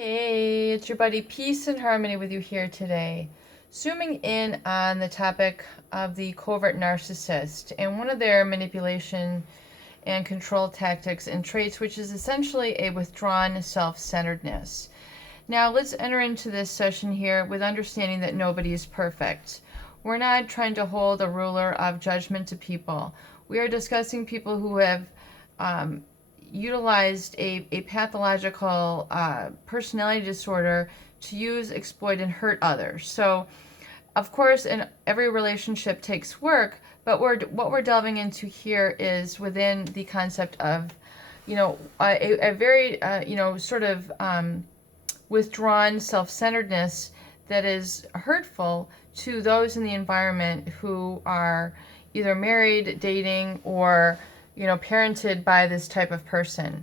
Hey, it's your buddy Peace and Harmony with you here today. Zooming in on the topic of the covert narcissist and one of their manipulation and control tactics and traits, which is essentially a withdrawn self-centeredness. Now, let's enter into this session here with understanding that nobody is perfect. We're not trying to hold a ruler of judgment to people. We are discussing people who have utilized a pathological personality disorder to use, exploit, and hurt others. So, of course, in every relationship takes work, but what we're delving into here is within the concept of, a very, sort of withdrawn self-centeredness that is hurtful to those in the environment who are either married, dating, or parented by this type of person.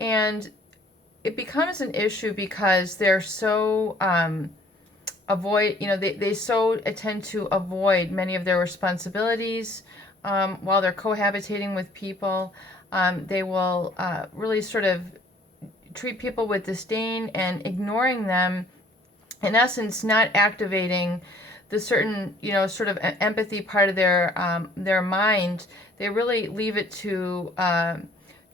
And it becomes an issue because they're so they so tend to avoid many of their responsibilities while they're cohabitating with people. They will really sort of treat people with disdain and ignoring them, in essence, not activating the certain, sort of empathy part of their mind. They really leave it to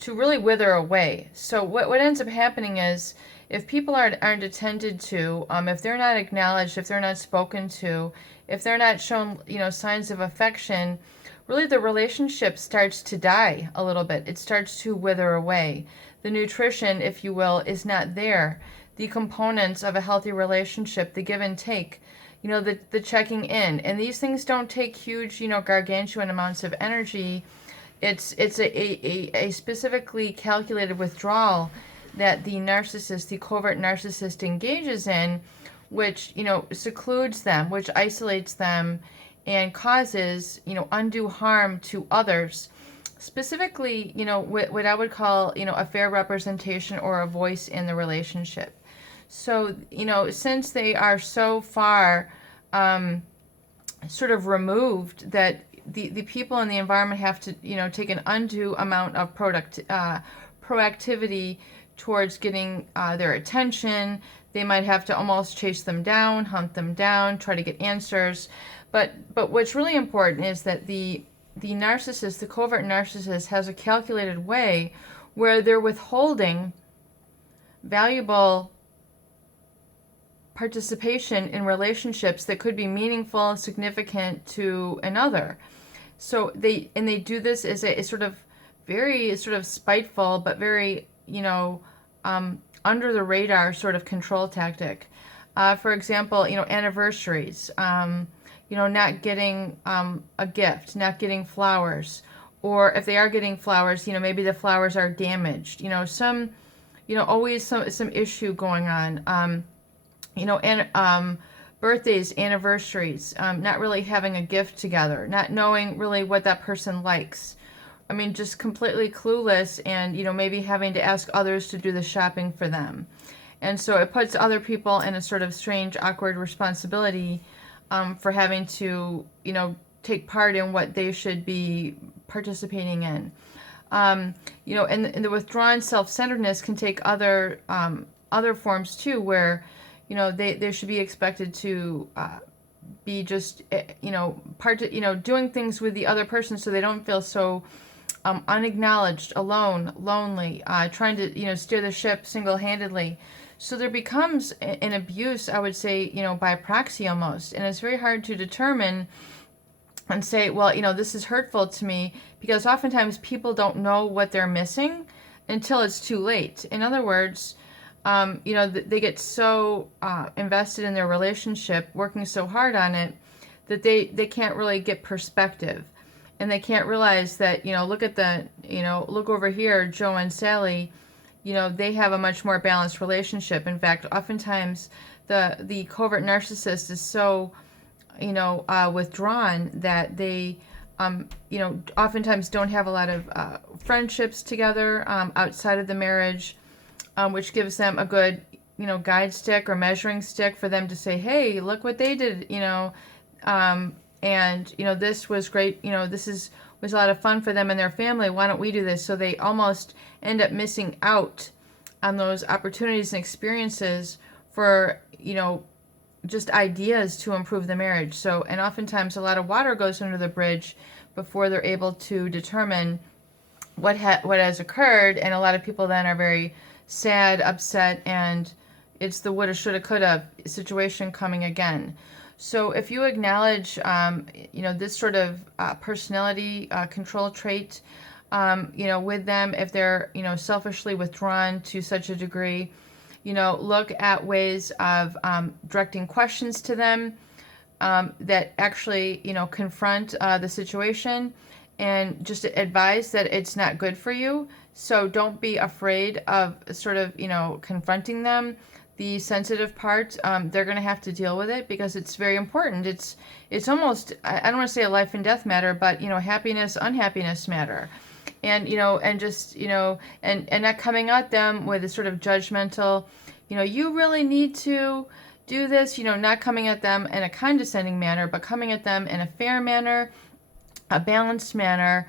really wither away. So what ends up happening is, if people aren't attended to, if they're not acknowledged, if they're not spoken to, if they're not shown, signs of affection, really the relationship starts to die a little bit. It starts to wither away. The nutrition, if you will, is not there. The components of a healthy relationship, the give and take, the checking in. And these things don't take huge, gargantuan amounts of energy. It's a specifically calculated withdrawal that the narcissist, the covert narcissist, engages in, which, secludes them, which isolates them, and causes, undue harm to others. Specifically, what I would call, a fair representation or a voice in the relationship. So, since they are so far sort of removed that the people in the environment have to, take an undue amount of proactivity towards getting their attention. They might have to almost chase them down, hunt them down, try to get answers. But what's really important is that the narcissist, the covert narcissist, has a calculated way where they're withholding valuable participation in relationships that could be meaningful and significant to another. So they do this as a sort of very sort of spiteful but very under the radar sort of control tactic. For example, anniversaries, not getting a gift, not getting flowers, or if they are getting flowers, maybe the flowers are damaged. Always some issue going on. Birthdays, anniversaries, not really having a gift together, not knowing really what that person likes. I mean, just completely clueless, and, maybe having to ask others to do the shopping for them. And so it puts other people in a sort of strange, awkward responsibility for having to, take part in what they should be participating in. And the withdrawn self-centeredness can take other forms too, where they should be expected to be just doing things with the other person so they don't feel so unacknowledged, alone, lonely, trying to steer the ship single-handedly. So there becomes an abuse, I would say, by proxy almost, and it's very hard to determine and say, well, this is hurtful to me, because oftentimes people don't know what they're missing until it's too late. In other words, they get so invested in their relationship, working so hard on it, that they can't really get perspective. And they can't realize that, look over here, Joe and Sally, they have a much more balanced relationship. In fact, oftentimes the covert narcissist is so, withdrawn that they, oftentimes don't have a lot of friendships together outside of the marriage. Which gives them a good, guide stick or measuring stick for them to say, hey, look what they did, and, this was great, was a lot of fun for them and their family. Why don't we do this? So they almost end up missing out on those opportunities and experiences for, you know, just ideas to improve the marriage. So, and oftentimes a lot of water goes under the bridge before they're able to determine what has occurred, and a lot of people then are very sad, upset, and it's the woulda, shoulda, coulda situation coming again. So if you acknowledge, you know, this sort of personality control trait, you know, with them, if they're, you know, selfishly withdrawn to such a degree, you know, look at ways of directing questions to them that actually, you know, confront the situation, and just advise that it's not good for you. So don't be afraid of sort of, you know, confronting them. The sensitive part, they're going to have to deal with it because it's very important. It's almost, I don't want to say a life and death matter, but, you know, happiness, unhappiness matter. And, you know, and just, you know, and not coming at them with a sort of judgmental, you know, you really need to do this, you know, not coming at them in a condescending manner, but coming at them in a fair manner, a balanced manner,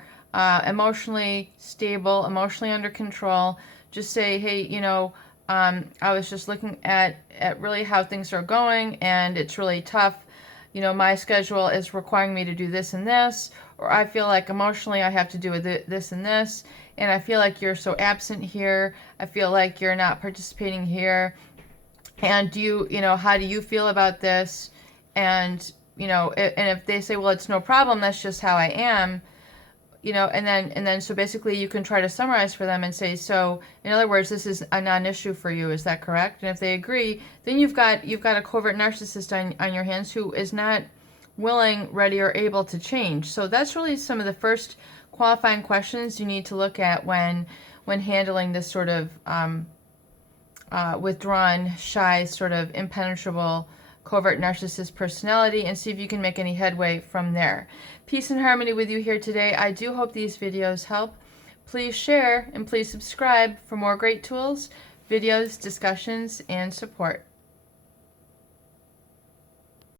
emotionally stable, emotionally under control. Just say, hey, you know, I was just looking at really how things are going, and it's really tough. You know, my schedule is requiring me to do this and this, or I feel like emotionally I have to do this and this, and I feel like you're so absent here. I feel like you're not participating here. And do you know, how do you feel about this? And, you know, and if they say, well, it's no problem, that's just how I am, you know, and then so basically you can try to summarize for them and say, so in other words, this is a non-issue for you, is that correct? And if they agree, then you've got a covert narcissist on your hands who is not willing, ready, or able to change. So that's really some of the first qualifying questions you need to look at when handling this sort of withdrawn, shy, sort of impenetrable covert narcissist personality, and see if you can make any headway from there. Peace and harmony with you here today. I do hope these videos help. Please share and please subscribe for more great tools, videos, discussions, and support.